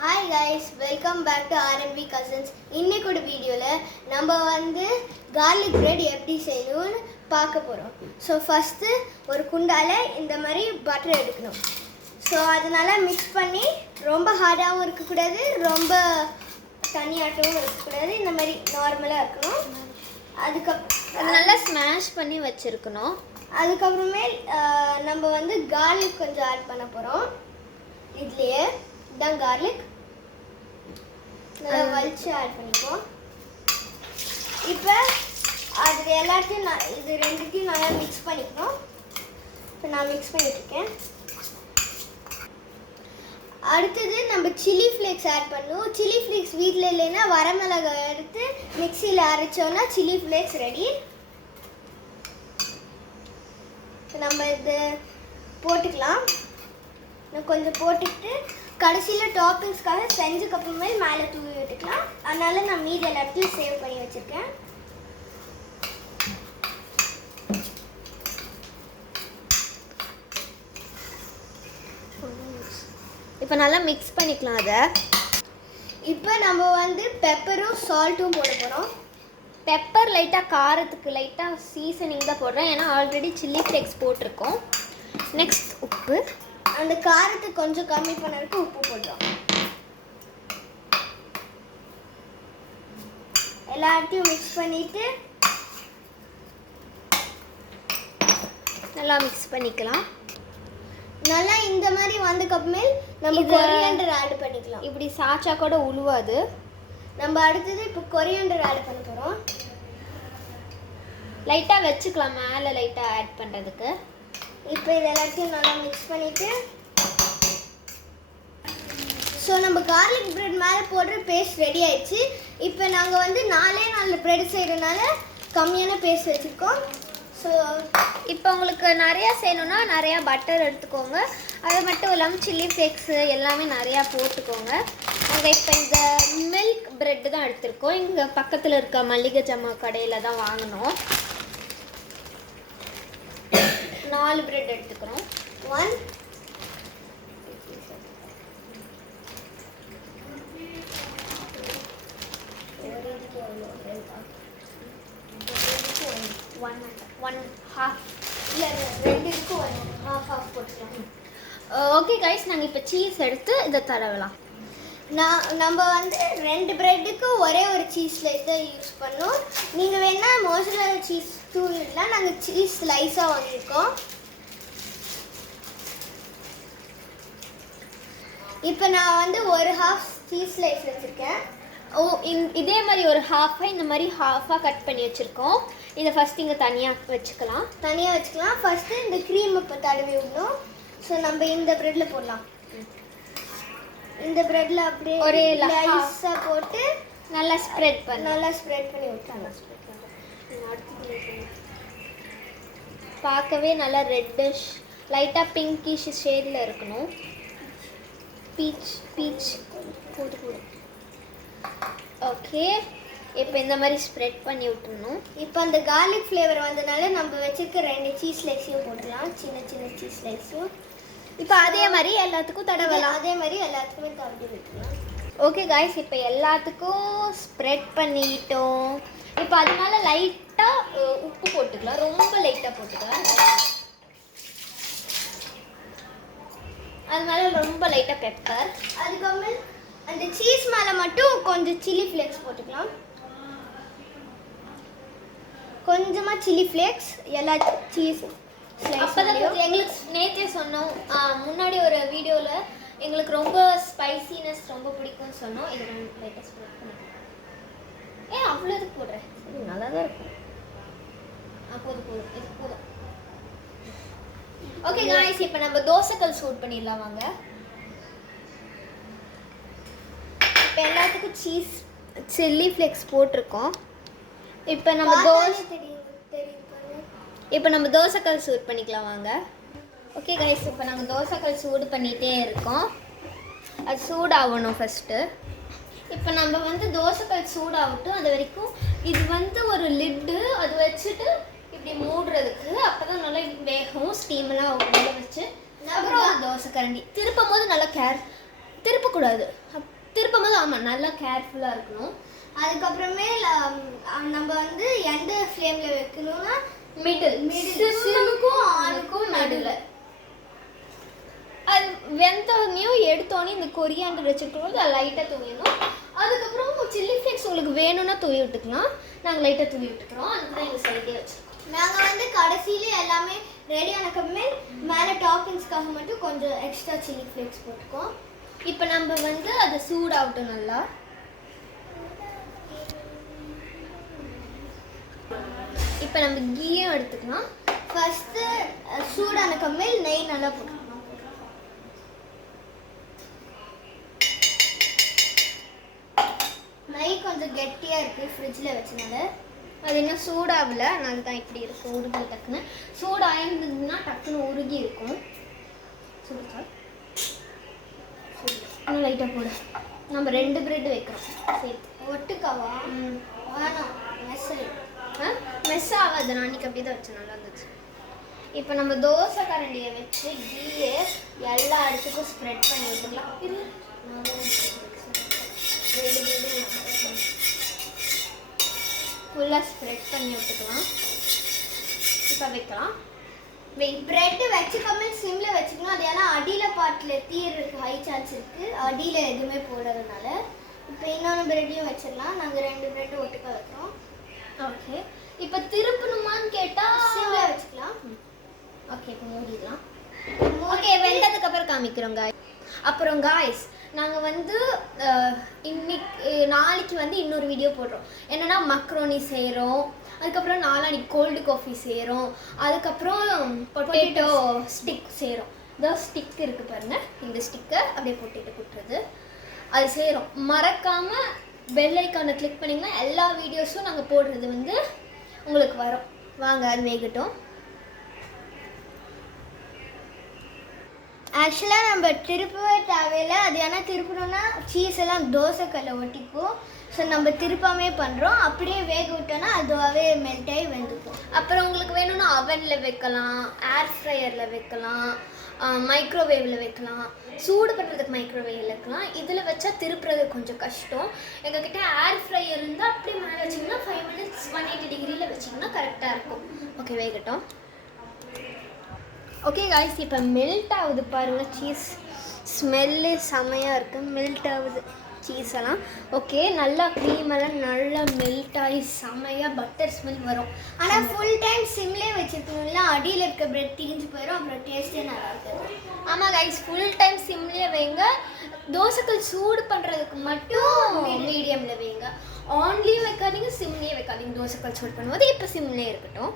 Hi guys, welcome back to R&B Cousins. இன்னைக்கு வீடியோல நம்ம garlic bread எப்படி செய்யணும்னு பார்க்க போறோம். So first ஒரு குண்டால இந்த மாதிரி பட்டர் எடுக்கணும். So அதனால mix பண்ணி ரொம்ப ஹார்டாவும் இருக்க கூடாது, ரொம்ப தண்ணியாட்டவும் இருக்க கூடாது. இந்த மாதிரி நார்மலா இருக்கணும். அதுக்கு அது நல்லா ஸ்மாஷ் பண்ணி வச்சிருக்கணும். அதுக்கு அப்புறமே நம்ம garlic கொஞ்சம் ஆட் பண்ண போறோம். இதுலயே தான் garlic நல்லா வலிச்சு ஆட் பண்ணிப்போம். இப்போ அது எல்லாத்தையும் இது ரெண்டுத்தையும் நல்லா மிக்ஸ் பண்ணிக்கணும். இப்போ நான் மிக்ஸ் பண்ணிட்டு இருக்கேன். அடுத்தது நம்ம சில்லி ஃப்ளேக்ஸ் ஆட் பண்ணுவோம். சில்லி ஃப்ளேக்ஸ் வீட்டில் இல்லைன்னா வரமிளகாய் எடுத்து மிக்சியில் அரைச்சோன்னா சில்லி ஃப்ளேக்ஸ் ரெடி. நம்ம இது போட்டுக்கலாம். நான் கொஞ்சம் போட்டுக்கிட்டு கடைசியில் டாப்பிங்ஸ்க்காக செஞ்சதுக்கு அப்புறமே மேலே தூவி விட்டுக்கலாம். அதனால நான் மீதி எல்லாத்தையும் சேவ் பண்ணி வச்சுருக்கேன். இப்போ நல்லா மிக்ஸ் பண்ணிக்கலாம். அதை இப்போ நம்ம பெப்பரும் சால்ட்டும் போட போகிறோம். பெப்பர் லைட்டாக காரத்துக்கு லைட்டாக சீசனிங் தான் போடுறேன், ஏன்னா ஆல்ரெடி சில்லி ஃப்ளேக்ஸ் போட்டிருக்கோம். நெக்ஸ்ட் உப்பு, அந்த காரத்தை கொஞ்சம் கம்மி பண்ணறதுக்கு உப்பு போடுறோம். எல்லாத்தையும் மிக்ஸ் பண்ணிட்டு நல்லா மிக்ஸ் பண்ணிக்கலாம். நல்லா இந்த மாதிரி வந்ததுக்கப்புறமே நம்ம கொரியாண்டர் ஆட் பண்ணிக்கலாம். இப்படி சாச்சா கூட உழுவாது. நம்ம அடுத்தது இப்போ கொரியாண்டர் ஆட் பண்ண போகிறோம். லைட்டாக வச்சுக்கலாம் மேலே லைட்டாக ஆட் பண்ணுறதுக்கு. இப்போ இது எல்லாத்தையும் நல்லா மிக்ஸ் பண்ணிவிட்டு ஸோ நம்ம கார்லிக் பிரெட் மேலே போடுற பேஸ்ட் ரெடி ஆயிடுச்சு. இப்போ நாங்கள் 4 பிரெட் செய்கிறதுனால கம்மியான பேஸ்ட் வச்சுருக்கோம். ஸோ இப்போ உங்களுக்கு நிறையா செய்யணுன்னா நிறையா பட்டர் எடுத்துக்கோங்க. அது மட்டும் இல்லாமல் சில்லி ஃப்ளேக்ஸு எல்லாமே நிறையா போட்டுக்கோங்க. நாங்கள் இப்போ இந்த மில்க் பிரெட்டு தான் எடுத்திருக்கோம். இங்கே பக்கத்தில் இருக்க மளிகை ஜாமா கடையில் தான் வாங்கினோம். 4 பிரெட் எடுத்துக்கிறோம். 1 1/2 இல்லை 2க்கு 1/2 போட்டுக்கலாம். ஓகே கைஸ், நாங்கள் இப்போ சீஸ் எடுத்து இதை தடவலாம். நம்ம 2 பிரெட்டுக்கு ஒரே ஒரு சீஸ் ஸ்லைஸ் தான் யூஸ் பண்ணோம். நீங்கள் வேணால் மோசரல்லா சீஸ் தூவிடலாம். நாங்கள் சீஸ் ஸ்லைஸாக வாங்கியிருக்கோம். இப்போ நான் ஒரு ஹாஃப் சீஸ் ஸ்லைஸ் வச்சுருக்கேன். இதே மாதிரி ஒரு ஹாஃபாக இந்த மாதிரி ஹாஃபாக கட் பண்ணி வச்சுருக்கோம். இதை ஃபஸ்ட் இங்கே தனியாக வச்சுக்கலாம். ஃபஸ்ட்டு இந்த க்ரீம் இப்போ தடவி விடணும். ஸோ நம்ம இந்த ப்ரெட்டில் போடலாம். இந்த ப்ரெட்டில் அப்படியே ஒரே லைஸாக போட்டு நல்லா ஸ்ப்ரெட் பண்ணி விட்டாங்க. பார்க்கவே நல்லா ரெட்டிஷ் லைட்டாக பிங்கிஷ் ஷேடில் இருக்கணும். பீச் போடு. ஓகே, இப்போ இந்த மாதிரி ஸ்ப்ரெட் பண்ணி விட்டுருணும். இப்போ அந்த கார்லிக் ஃப்ளேவர் வந்தனால நம்ம வச்சுருக்க 2 சீஸ் ஸ்லைஸையும் போட்டுடலாம். சின்ன சீஸ் ஸ்லைஸையும் இப்போ அதே மாதிரி எல்லாத்துக்கும் தடவலாம். அதே மாதிரி எல்லாத்துக்குமே தடவி விட்டுலாம். ஓகே காய்ஸ், இப்போ எல்லாத்துக்கும் ஸ்ப்ரெட் பண்ணிட்டோம். இப்போ அதனால லைட்டாக உப்பு போட்டுக்கலாம். ரொம்ப லைட்டாக போட்டுக்கலாம். அதனால ரொம்ப லைட்டாக பெப்பர். அதுக்கப்புறம் அந்த சீஸ் மேலே மட்டும் கொஞ்சம் சில்லி ஃப்ளேக்ஸ் போட்டுக்கலாம். கொஞ்சமாக சில்லி ஃப்ளேக்ஸ் எல்லா சீஸ் அப்போதான் எங்களுக்கு நேற்றே சொன்னோம், முன்னாடி ஒரு வீடியோவில் எங்களுக்கு ரொம்ப ஸ்பைசினஸ் ரொம்ப பிடிக்கும்னு சொன்னோம். இது லைட்டாக ஸ்ப்ரெட் பண்ணிக்கலாம். அவ்வளோ இது போடுறேன். சரி, நல்லா தான் இருக்கும். போதும் இது போதும். ஓகே காய்ஸ், இப்போ நம்ம தோசைக்கல் சூட் பண்ணிடலாம் வாங்க. இப்போ எல்லாத்துக்கும் சீஸ் சில்லி ஃப்ளேக்ஸ் போட்டிருக்கோம். இப்போ நம்ம தோசைக்கல் சூட் பண்ணிக்கலாம் வாங்க. ஓகே கைஸ், இப்போ நாங்கள் தோசைக்கல் சூடு பண்ணிகிட்டே இருக்கோம். அது சூடாகணும் ஃபஸ்ட்டு. இப்போ நம்ம தோசைக்கல் சூடாகட்டும். அது வரைக்கும் இது ஒரு லிட்டு அது வச்சுட்டு இப்படி மூடுறதுக்கு. அப்போ தான் நல்லா வேகும். ஸ்டீம்லாம் உள்ள வச்சு அப்புறம் தோசை கரண்டி திருப்பும் போது நல்லா திருப்பக்கூடாது. திருப்பும் போது ஆமாம் நல்லா கேர்ஃபுல்லாக இருக்கணும். அதுக்கப்புறமே நம்ம வந்து எந்த ஃப்ளேமில் வைக்கணும்னா சிம்முக்கும் ஆனுக்கும் நடுவில். அது வெந்தோடனையும் எடுத்தோடனே இந்த கொரியாண்டர் வச்சுருக்கும்போது அது லைட்டாக தூவிடணும். அதுக்கப்புறம் சில்லி ஃப்ளேக்ஸ் உங்களுக்கு வேணும்னா தூவி விட்டுக்கலாம். நாங்கள் லைட்டாக தூவி விட்டுக்கிறோம். அதுக்கப்புறம் எங்கள் சைடே வச்சுருக்கோம். நாங்கள் வந்து கடைசியில எல்லாமே ரெடி ஆனக்கப்புறமே மேலே டாப்பிங்ஸ்க்காக மட்டும் கொஞ்சம் எக்ஸ்ட்ரா சில்லி ஃப்ளேக்ஸ் போட்டுக்கோம். இப்போ நம்ம வந்து அது சூடாகட்டும் நல்லா. இப்போ நம்ம கீயும் எடுத்துக்கலாம். ஃபஸ்ட்டு சூடானக்கப்புறமே நெய் நல்லா போட்டுக்கணும். நெய் கொஞ்சம் கெட்டியாக இருக்குது ஃப்ரிட்ஜில் வச்சனால. அது இன்னும் சூடாகல, அதனால தான் இப்படி இருக்கும். உருகி டக்குன்னு சூடாயிருந்ததுன்னா டக்குன்னு உருகி இருக்கும். சூடுக்கா இன்னும் லைட்டாக போடு. நம்ம 2 பிரெட் வைக்கிறோம் சேர்த்து. ஒட்டுக்காவா? வேணாம், மெஸ் ஆகாது. நான் அன்றைக்கி அப்படி தான் வச்சேன், நல்லா இருந்துச்சு. இப்போ நம்ம தோசை கரண்டியை வச்சு கீயை எல்லா இடத்துக்கும் ஸ்ப்ரெட் பண்ணி விட்டுக்கலாம். ஃபுல்லாக ஸ்ப்ரெட் பண்ணி விட்டுக்கலாம். இப்போ வைக்கலாம். பிரெட்டு வச்சுக்காம சிம்மில் வச்சுக்கணும். அது ஏன்னா அடியில் பாட்டில் தீர்றதுக்கு ஹை சான்ஸ் இருக்குது, அடியில் எதுவுமே போடுறதுனால. இப்போ இன்னொன்று பிரெட்டையும் வச்சிடலாம். நாங்கள் 2 பிரெட்டு ஒட்டுக்க வைக்கிறோம். ஓகே, இப்போ திருப்பணுமான்னு கேட்டால் சிம்மில் வச்சுக்கலாம். ஓகே, இப்போ மூடிடலாம். ஓகே, வெந்ததுக்கப்புறம் காமிக்கிறோம் காய். அப்புறம் காய்ஸ், நாங்கள் வந்து நாளைக்கு வந்து இன்னொரு வீடியோ போடுறோம். என்னென்னா மக்ரோனி செய்கிறோம். அதுக்கப்புறம் நாளானிக்கு கோல்டு காஃபி செய்கிறோம். அதுக்கப்புறம் பொட்டேட்டோ ஸ்டிக் செய்கிறோம். இதோ ஸ்டிக் இருக்குது பாருங்கள், இந்த ஸ்டிக்கை அப்படியே பொட்டேட்டோ குட்டுறது அது செய்கிறோம். மறக்காமல் பெல் ஐக்கானை கிளிக் பண்ணிங்கன்னா எல்லா வீடியோஸும் நாங்கள் போடுறது வந்து உங்களுக்கு வரும். வாங்க அது வேகட்டும். ஆக்சுவலாக நம்ம திருப்பவே தேவையில்லை. அது ஏன்னா திருப்பணும்னா சீஸ் எல்லாம் தோசைக்கல்ல ஒட்டிக்கும். ஸோ நம்ம திருப்பாமே பண்ணுறோம். அப்படியே வேக விட்டோன்னா அதுவாகவே மெல்ட் ஆகி வெந்துக்கும். அப்புறம் உங்களுக்கு வேணும்னா அவனில் வைக்கலாம், ஏர் ஃப்ரையரில் வைக்கலாம், மைக்ரோவேவில் வைக்கலாம். சூடு பண்ணுறதுக்கு மைக்ரோவேவில் வைக்கலாம். இதில் வச்சா திருப்புறது கொஞ்சம் கஷ்டம். எங்ககிட்ட ஏர் ஃப்ரையர் இருந்தால் அப்படியே மேலே வச்சிங்கன்னா 5 minutes 180 டிகிரியில் வச்சிங்கன்னா கரெக்டாக இருக்கும். ஓகே, வேகட்டும். ஓகே காய்ஸ், இப்போ மெல்ட் ஆகுது பாருங்கள். சீஸ் ஸ்மெல்லு செமையாக இருக்குது. மெல்ட் ஆகுது சீஸ் எல்லாம். ஓகே, நல்லா க்ரீம் எல்லாம் நல்லா மெல்ட் ஆகி செமையாக பட்டர் ஸ்மெல் வரும். ஆனால் ஃபுல் டைம் சிம்லேயே வச்சுருக்கணும்ல, அடியில் இருக்க பிரெட் தீஞ்சு போயிடும். அப்புறம் டேஸ்ட்டே நல்லா இருக்காது. ஆமாம் கைஸ், ஃபுல் டைம் சிம்லேயே வைங்க. தோசைக்கல் சூடு பண்ணுறதுக்கு மட்டும் மீடியமில் வைங்க. ஆன்லேயும் வைக்காதீங்க, சிம்லேயே வைக்காதீங்க. தோசைக்கல் சூடு பண்ணும்போது இப்போ சிம்லேயே இருக்கட்டும்.